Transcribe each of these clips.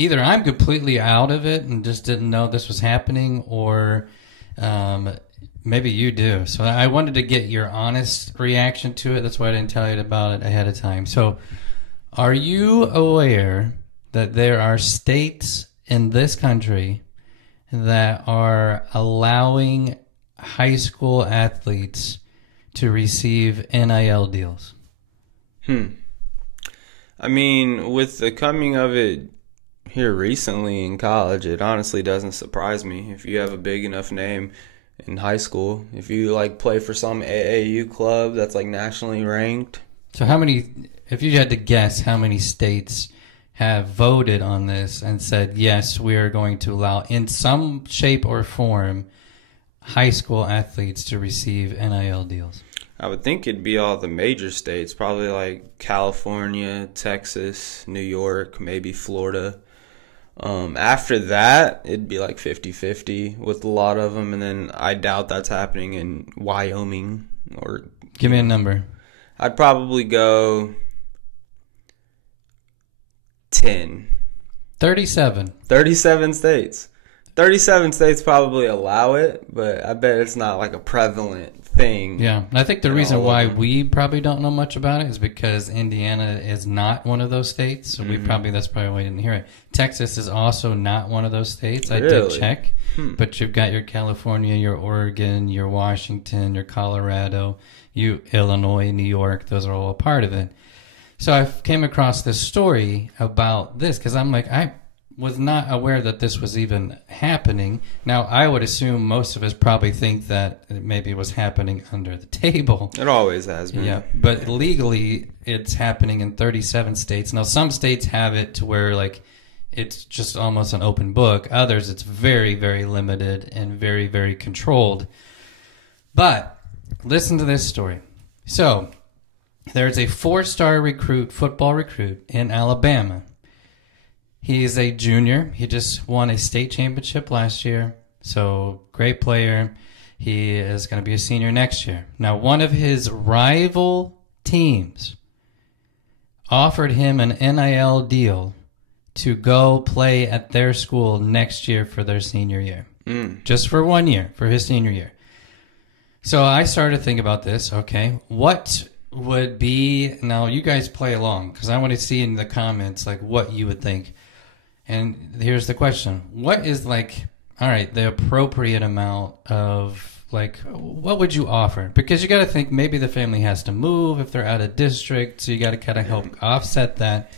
either I'm completely out of it and just didn't know this was happening, or maybe you do. So I wanted to get your honest reaction to it. That's why I didn't tell you about it ahead of time. So are you aware that there are states in this country that are allowing high school athletes to receive NIL deals? I mean, with the coming of it here recently in college, it honestly doesn't surprise me. If you have a big enough name in high school, if you like play for some AAU club that's like nationally ranked. So how many, if you had to guess, how many states have voted on this and said, yes, we are going to allow in some shape or form high school athletes to receive NIL deals? I would think it'd be all the major states, probably like California, Texas, New York, maybe Florida. After that, it'd be like 50-50 with a lot of them, and then I doubt that's happening in Wyoming. Or give me a number. I'd probably go 10. 37. 37 states. 37 states probably allow it, but I bet it's not like a prevalent thing. Yeah, I think the reason why we probably don't know much about it is because Indiana is not one of those states, so that's probably why we didn't hear it. Texas is also not one of those states. I did check, but you've got your California, your Oregon, your Washington, your Colorado, Illinois, New York. Those are all a part of it. So I came across this story about this because I'm like, I was not aware that this was even happening. Now, I would assume most of us probably think that maybe it was happening under the table. It always has been. Yeah, but legally, it's happening in 37 states. Now, some states have it to where, like, it's just almost an open book. Others, it's very, very limited and very, very controlled. But listen to this story. So there's a 4-star football recruit in Alabama. He's a junior. He just won a state championship last year. So, great player. He is going to be a senior next year. Now, one of his rival teams offered him an NIL deal to go play at their school next year for their senior year. Just for 1 year, for his senior year. So, I started to think about this. Okay, what would be... Now, you guys play along, because I want to see in the comments like what you would think. And here's the question. What is, like, all right, the appropriate amount of, like, what would you offer? Because you got to think maybe the family has to move if they're out of district, so you got to kind of help offset that.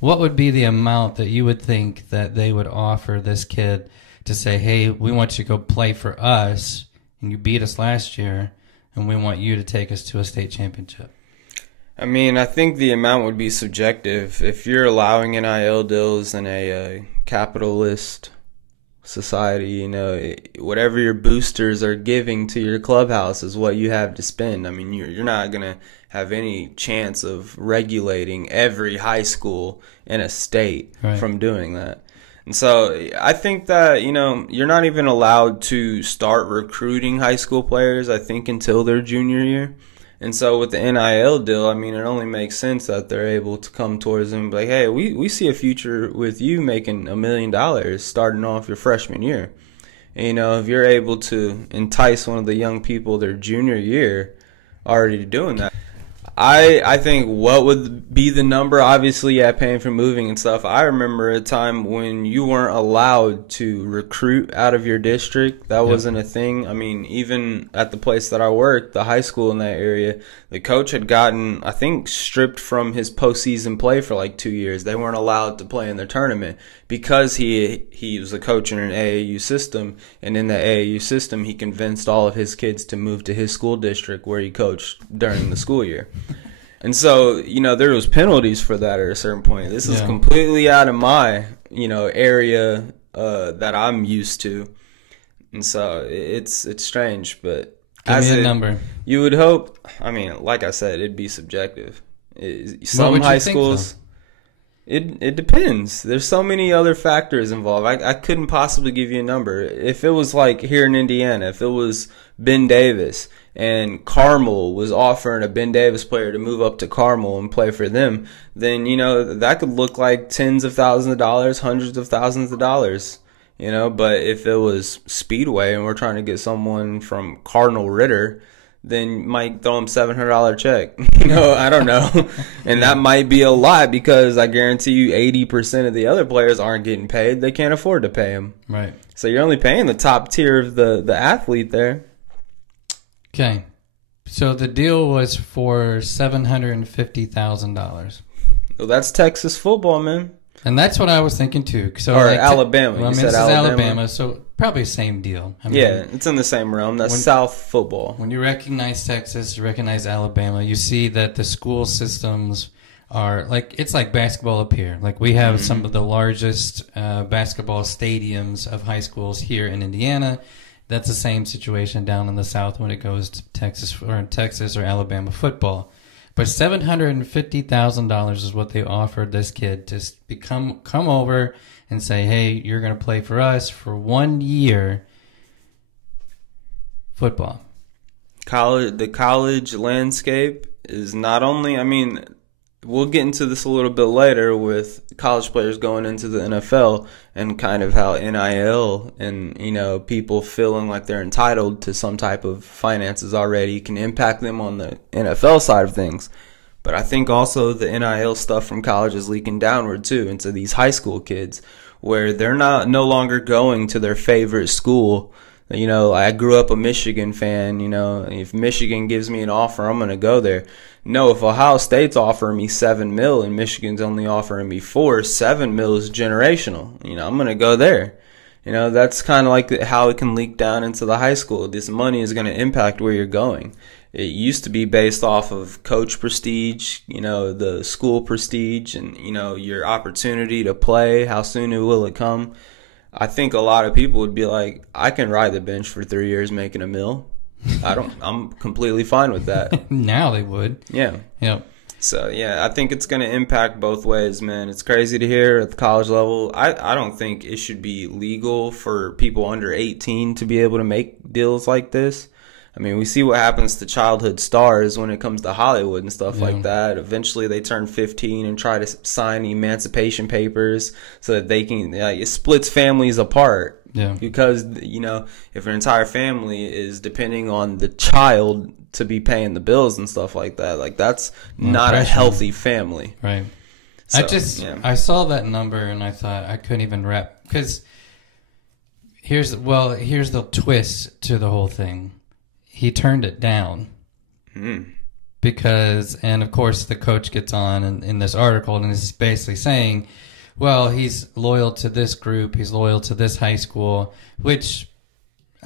What would be the amount that you would think that they would offer this kid to say, hey, we want you to go play for us, and you beat us last year, and we want you to take us to a state championship? I mean, I think the amount would be subjective. If you're allowing NIL deals in a capitalist society, you know, whatever your boosters are giving to your clubhouse is what you have to spend. I mean, you're not going to have any chance of regulating every high school in a state from doing that. And so I think that, you know, you're not even allowed to start recruiting high school players, I think, until their junior year. And so with the NIL deal, I mean, it only makes sense that they're able to come towards them and be like, hey, we see a future with you making $1 million starting off your freshman year. And, you know, if you're able to entice one of the young people their junior year already doing that, I think what would be the number, obviously, yeah, paying for moving and stuff. I remember a time when you weren't allowed to recruit out of your district. That wasn't a thing. I mean, even at the place that I worked, the high school in that area, the coach had gotten, I think, stripped from his postseason play for like 2 years. They weren't allowed to play in their tournament because he was a coach in an AAU system, and in the AAU system, he convinced all of his kids to move to his school district where he coached during the school year. And so, you know, there was penalties for that at a certain point. This is completely out of my, you know, area that I'm used to. And so it's strange, but give me a number. You would hope, I mean, like I said, it'd be subjective. Some high schools, it depends. There's so many other factors involved. I couldn't possibly give you a number. If it was like here in Indiana, if it was Ben Davis, and Carmel was offering a Ben Davis player to move up to Carmel and play for them, then, that could look like tens of thousands of dollars, hundreds of thousands of dollars, but if it was Speedway and we're trying to get someone from Cardinal Ritter, then you might throw them $700 check. I don't know. And that might be a lot because I guarantee you 80% of the other players aren't getting paid. They can't afford to pay them. Right. So you're only paying the top tier of the athlete there. Okay. So the deal was for $750,000. Well, that's Texas football, man. And that's what I was thinking too. So or Alabama. Well, you said said Alabama, so probably same deal. Yeah, it's in the same realm. That's South football. When you recognize Texas, you recognize Alabama, you see that the school systems are it's like basketball up here. Like we have some of the largest basketball stadiums of high schools here in Indiana. That's the same situation down in the South when it goes to Texas or Alabama football. But $750,000 is what they offered this kid to come over and say, hey, you're going to play for us for 1 year football. The college landscape is not only, we'll get into this a little bit later with college players going into the NFL and kind of how NIL and, people feeling like they're entitled to some type of finances already can impact them on the NFL side of things. But I think also the NIL stuff from college is leaking downward too into these high school kids where they're no longer going to their favorite school. I grew up a Michigan fan, if Michigan gives me an offer, I'm going to go there. No, if Ohio State's offering me $7 million and Michigan's only offering me $4 million, $7 million is generational. I'm going to go there. That's kind of like how it can leak down into the high school. This money is going to impact where you're going. It used to be based off of coach prestige, the school prestige, and, your opportunity to play. How soon will it come? I think a lot of people would be like, I can ride the bench for 3 years making $1 million. I'm completely fine with that. Now they would. Yeah. Yep. So, yeah, I think it's going to impact both ways, man. It's crazy to hear at the college level. I don't think it should be legal for people under 18 to be able to make deals like this. We see what happens to childhood stars when it comes to Hollywood and stuff like that. Eventually they turn 15 and try to sign emancipation papers so that they can, it splits families apart. Yeah. Because, if an entire family is depending on the child to be paying the bills and stuff like that, that's not a healthy family. Right. So, I saw that number and I thought I couldn't even wrap, because here's the twist to the whole thing. He turned it down because, and of course the coach gets on in this article and is basically saying, well, he's loyal to this group, he's loyal to this high school, which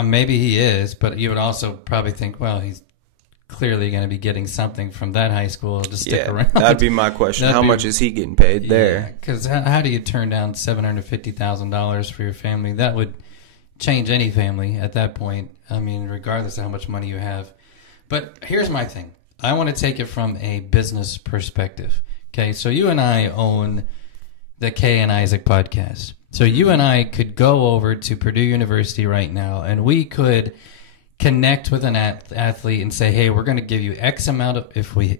maybe he is, but you would also probably think, well, he's clearly going to be getting something from that high school to stick around. That'd be my question. How much is he getting paid there? Because how do you turn down $750,000 for your family? That would change any family at that point. Regardless of how much money you have. But here's my thing. I want to take it from a business perspective. Okay, so you and I own the Kay and Isaac podcast. So you and I could go over to Purdue University right now and we could connect with an athlete and say, hey, we're going to give you X amount of, if we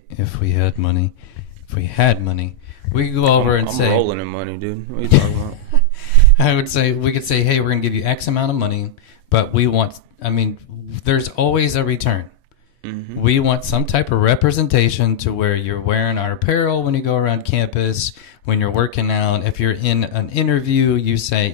had money, we could go over and say, I'm rolling in money, dude. What are you talking about? we could say, hey, we're going to give you X amount of money, but we want, there's always a return. Mm-hmm. We want some type of representation to where you're wearing our apparel when you go around campus, when you're working out. If you're in an interview, you say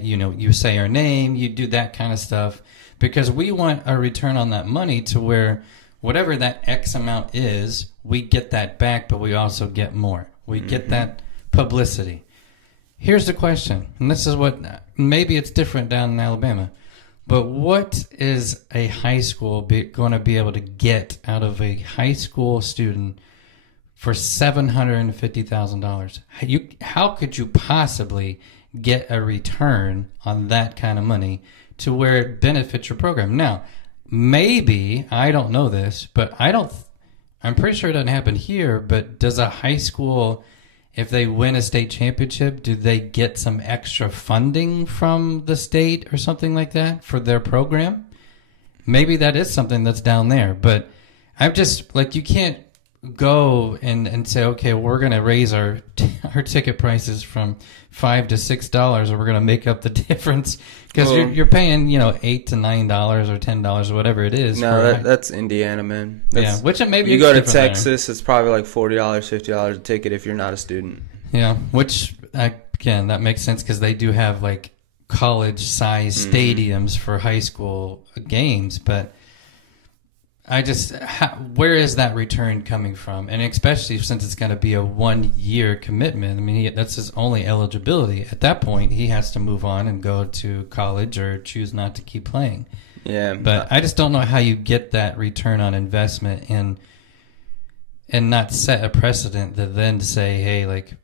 our name, you do that kind of stuff, because we want a return on that money to where whatever that X amount is, we get that back, but we also get more. We get that publicity. Here's the question, and this is what, maybe it's different down in Alabama, but what is a high school going to be able to get out of a high school student for $750,000? How could you possibly get a return on that kind of money to where it benefits your program? Now, maybe, I don't know this, but I'm pretty sure it doesn't happen here, but does a high school, if they win a state championship, do they get some extra funding from the state or something like that for their program? Maybe that is something that's down there, but I'm just like, you can't go and say, okay, we're going to raise our ticket prices from $5 to $6, or we're going to make up the difference, because you're paying $8 to $9 or $10 or whatever it is. No, that's Indiana, man. Which maybe you go to Texas, it's probably like $40, $50 a ticket if you're not a student. Yeah, which again, that makes sense because they do have like college-sized stadiums for high school games, but where is that return coming from? And especially since it's going to be a 1-year commitment. I mean, that's his only eligibility. At that point, he has to move on and go to college or choose not to keep playing. Yeah. But I just don't know how you get that return on investment and not set a precedent that then say, hey, like,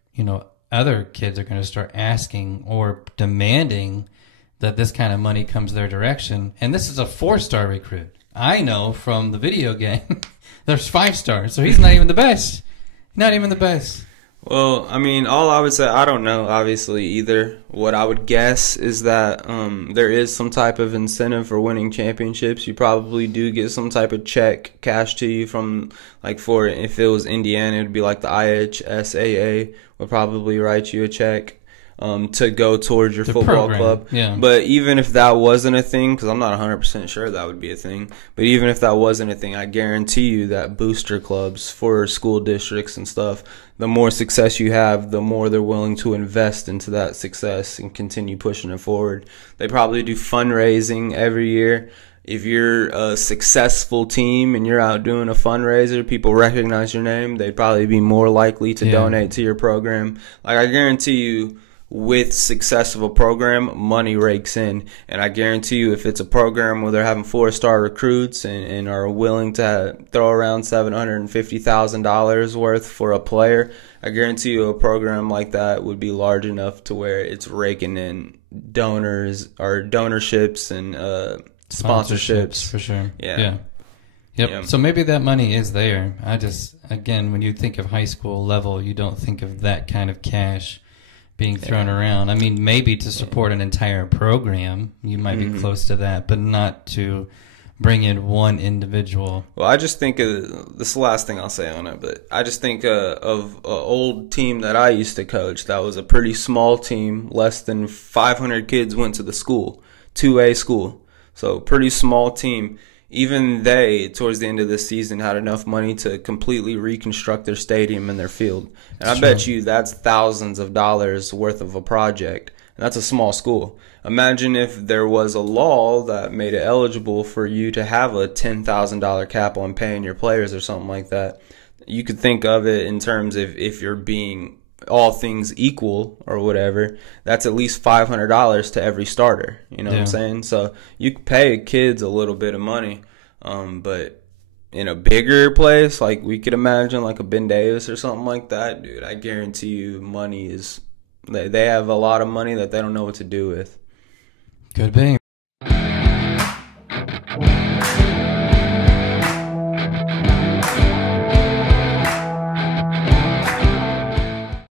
other kids are going to start asking or demanding that this kind of money comes their direction. And this is a 4-star recruit. I know from the video game, there's 5 stars, so he's not even the best. Not even the best. Well, I mean, all I would say, I don't know, obviously, either. What I would guess is that there is some type of incentive for winning championships. You probably do get some type of check cash to you from, like, if it was Indiana, it would be like the IHSAA would probably write you a check to go towards your football program. club. Yeah. But even if that wasn't a thing, because I'm not 100% sure that would be a thing, but even if that wasn't a thing, I guarantee you that booster clubs for school districts and stuff, the more success you have, the more they're willing to invest into that success and continue pushing it forward. They probably do fundraising every year. If you're a successful team and you're out doing a fundraiser, people recognize your name, they'd probably be more likely to donate to your program. Like, I guarantee you, with success of a program, money rakes in. And I guarantee you, if it's a program where they're having 4-star recruits and are willing to throw around $750,000 worth for a player, I guarantee you a program like that would be large enough to where it's raking in donors or donorships and sponsorships. For sure. Yeah. Yep. Yeah. So maybe that money is there. Again, when you think of high school level, you don't think of that kind of cash being thrown around. I mean, maybe to support an entire program, you might be close to that, but not to bring in one individual. Well, I just think this is the last thing I'll say on it, but I just think of an old team that I used to coach that was a pretty small team. Less than 500 kids went to the school, 2A school. So pretty small team. Even they, towards the end of the season, had enough money to completely reconstruct their stadium and their field. And I bet you that's thousands of dollars worth of a project. And that's a small school. Imagine if there was a law that made it eligible for you to have a $10,000 cap on paying your players or something like that. You could think of it in terms of if you're being all things equal or whatever, that's at least $500 to every starter. You know what I'm saying? So you could pay kids a little bit of money, but in a bigger place, like we could imagine like a Ben Davis or something like that, dude, I guarantee you money is, they have a lot of money that they don't know what to do with. Could be.